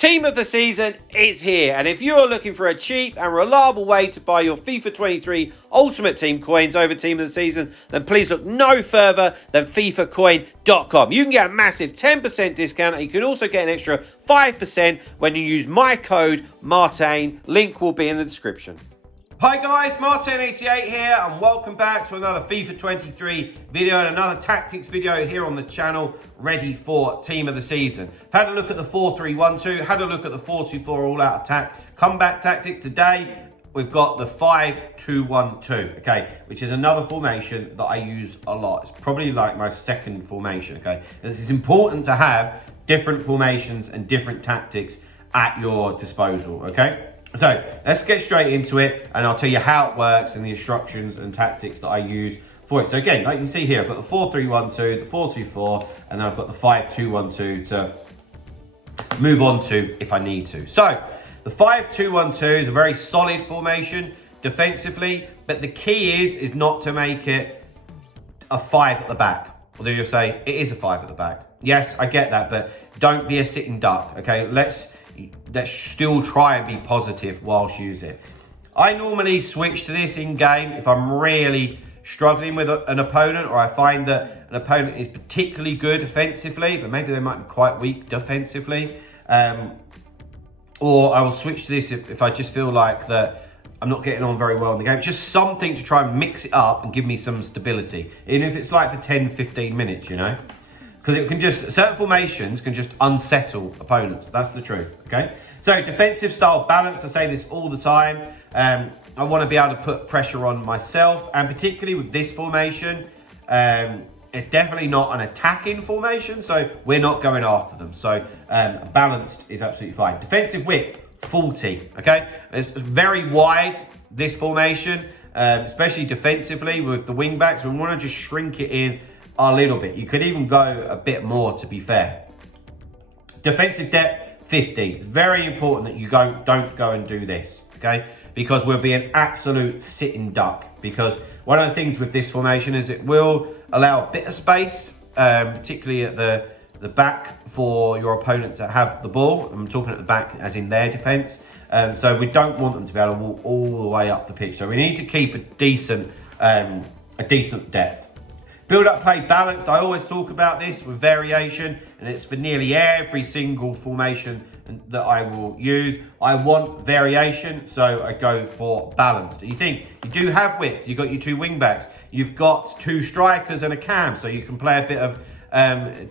Team of the season is here, and if you're looking for a cheap and reliable way to buy your FIFA 23 Ultimate Team coins over Team of the Season, then please look no further than FIFAcoin.com. You can get a massive 10% discount, and you can also get an extra 5% when you use my code MARTIN. Link will be in the description. Hi guys, Martin88 here, and welcome back to another FIFA 23 video and another tactics video here on the channel, ready for Team of the Season. Had a look at the 4-3-1-2, had a look at the 4-2-4 all-out attack, comeback tactics. Today, we've got the 5-2-1-2, okay, which is another formation that I use a lot. It's probably like my second formation, okay. And this is important to have different formations and different tactics at your disposal, okay. So let's get straight into it, and I'll tell you how it works and the instructions and tactics that I use for it. So again, like you can see here, I've got the 4-3-1-2, the 4-2-4, and then I've got the 5-2-1-2 to move on to if I need to. So the 5-2-1-2 is a very solid formation defensively, but the key is not to make it a 5 at the back. Although you'll say it is a 5 at the back. Yes, I get that, but don't be a sitting duck, okay? Let's still try and be positive whilst use it. I normally switch to this in game if I'm really struggling with an opponent, or I find that an opponent is particularly good offensively, but maybe they might be quite weak defensively. Or I will switch to this if I just feel like that I'm not getting on very well in the game. Just something to try and mix it up and give me some stability. Even if it's like for 10-15 minutes, you know? Because it can just, certain formations can just unsettle opponents. That's the truth, okay? So defensive style balance, I say this all the time. I want to be able to put pressure on myself, and particularly with this formation, it's definitely not an attacking formation, so we're not going after them. So balanced is absolutely fine. Defensive width, 40, okay? It's very wide, this formation, especially defensively with the wing backs. We want to just shrink it in a little bit. You could even go a bit more, to be fair. Defensive depth, 50. It's very important that you don't go and do this, okay? Because we'll be an absolute sitting duck. Because one of the things with this formation is it will allow a bit of space, particularly at the back for your opponent to have the ball. I'm talking at the back as in their defense. So we don't want them to be able to walk all the way up the pitch. So we need to keep a decent depth. Build-up play balanced, I always talk about this with variation, and it's for nearly every single formation that I will use. I want variation, so I go for balanced. You think, you do have width, you've got your two wing-backs, you've got two strikers and a cam, so you can play a bit of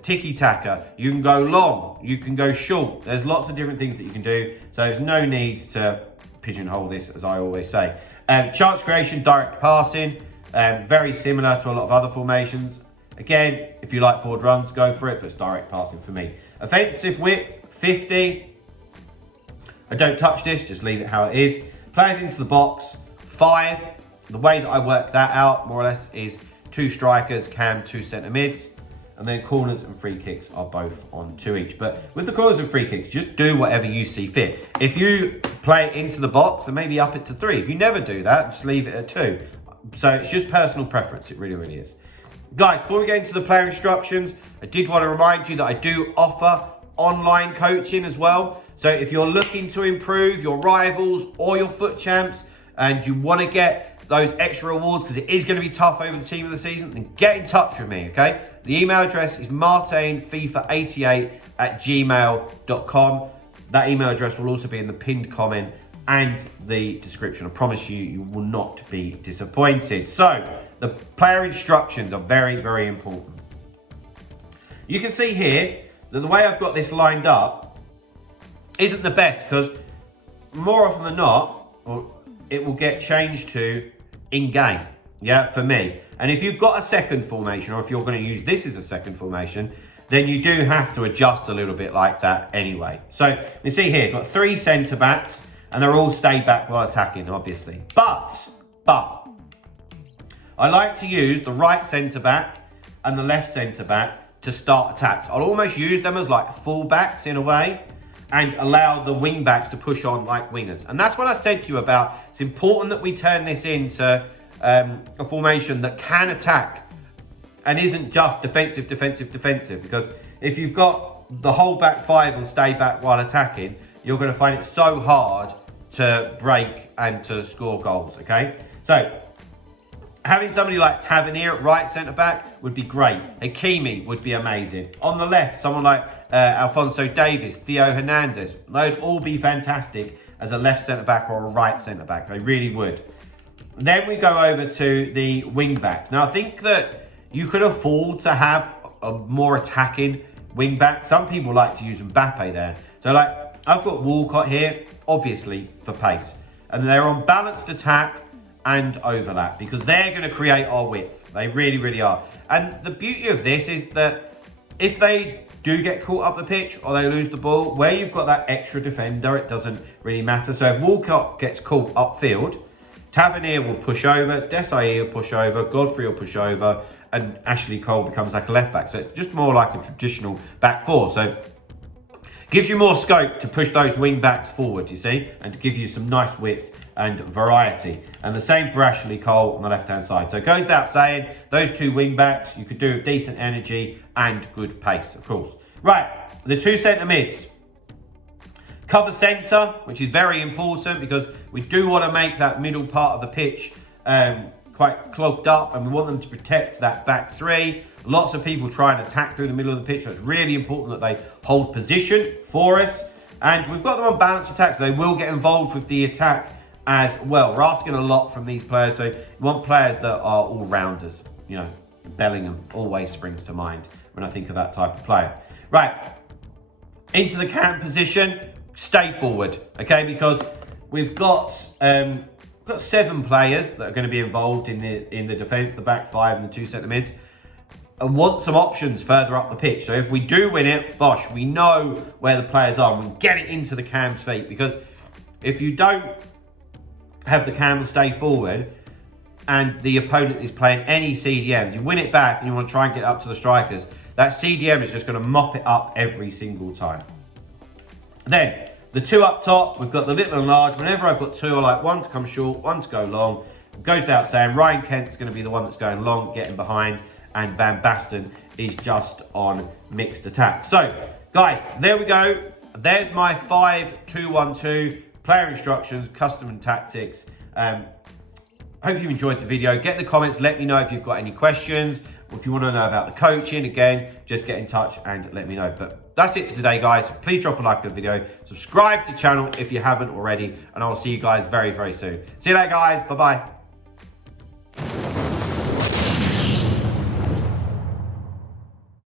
tiki-taka, you can go long, you can go short. There's lots of different things that you can do, so there's no need to pigeonhole this, as I always say. Chance creation, direct passing, very similar to a lot of other formations. Again, if you like forward runs, go for it, but it's direct passing for me. Offensive width, 50. I don't touch this, just leave it how it is. Players into the box, 5. The way that I work that out, more or less, is 2 strikers, cam, 2 centre mids. And then corners and free kicks are both on 2 each. But with the corners and free kicks, just do whatever you see fit. If you play it into the box, then maybe up it to 3. If you never do that, just leave it at 2. So it's just personal preference, it really, really is. Guys, before we get into the player instructions, I did want to remind you that I do offer online coaching as well. So if you're looking to improve your rivals or your foot champs, and you want to get those extra rewards, because it is going to be tough over the Team of the Season, then get in touch with me, okay? The email address is martinfifa88@gmail.com. That email address will also be in the pinned comment and the description. I promise you, you will not be disappointed. So, the player instructions are very, very important. You can see here that the way I've got this lined up isn't the best, because more often than not, it will get changed to in-game, yeah, for me. And if you've got a second formation, or if you're going to use this as a second formation, then you do have to adjust a little bit like that anyway. So, you see here, I've got 3 centre-backs, and they're all stay back while attacking, obviously. But, I like to use the right centre-back and the left centre-back to start attacks. I'll almost use them as like full-backs in a way, and allow the wing-backs to push on like wingers. And that's what I said to you about. It's important that we turn this into a formation that can attack and isn't just defensive, because if you've got the whole back five will stay back while attacking, you're going to find it so hard to break and to score goals, okay? So, having somebody like Tavernier at right centre-back would be great. Hakimi would be amazing. On the left, someone like Alphonso Davies, Theo Hernandez. They'd all be fantastic as a left centre-back or a right centre-back. They really would. Then we go over to the wing-backs. Now, I think that you could afford to have a more attacking wing-back. Some people like to use Mbappe there. So, like, I've got Walcott here, obviously, for pace. And they're on balanced attack and overlap because they're going to create our width. They really, really are. And the beauty of this is that if they do get caught up the pitch or they lose the ball, where you've got that extra defender, it doesn't really matter. So if Walcott gets caught upfield, Tavernier will push over, Desailly will push over, Godfrey will push over, and Ashley Cole becomes like a left back. So it's just more like a traditional back four. So gives you more scope to push those wing backs forward, you see, and to give you some nice width and variety. And the same for Ashley Cole on the left-hand side. So it goes without saying, those two wing backs, you could do with decent energy and good pace, of course. Right, the two centre mids. Cover centre, which is very important because we do want to make that middle part of the pitch quite clogged up, and we want them to protect that back three. Lots of people try and attack through the middle of the pitch, so it's really important that they hold position for us. And we've got them on balanced attacks, so they will get involved with the attack as well. We're asking a lot from these players, so we want players that are all-rounders. You know, Bellingham always springs to mind when I think of that type of player. Right, into the cam position, stay forward, okay? Because we've got 7 players that are going to be involved in the defence, the back five and the two centre mids, and want some options further up the pitch. So if we do win it, gosh, we know where the players are and we get it into the cam's feet. Because if you don't have the cam stay forward and the opponent is playing any CDMs, you win it back and you want to try and get up to the strikers, that CDM is just going to mop it up every single time. Then the two up top, we've got the little and large. Whenever I've got two, I like one to come short, one to go long. It goes without saying, Ryan Kent's going to be the one that's going long, getting behind, and Van Basten is just on mixed attack. So, guys, there we go. There's my 5-2-1-2 player instructions, custom and tactics. Hope you enjoyed the video. Get in the comments, let me know if you've got any questions, or if you want to know about the coaching. Again, just get in touch and let me know. But that's it for today, guys. Please drop a like on the video, subscribe to the channel if you haven't already, and I'll see you guys very, very soon. See you later, guys. Bye-bye.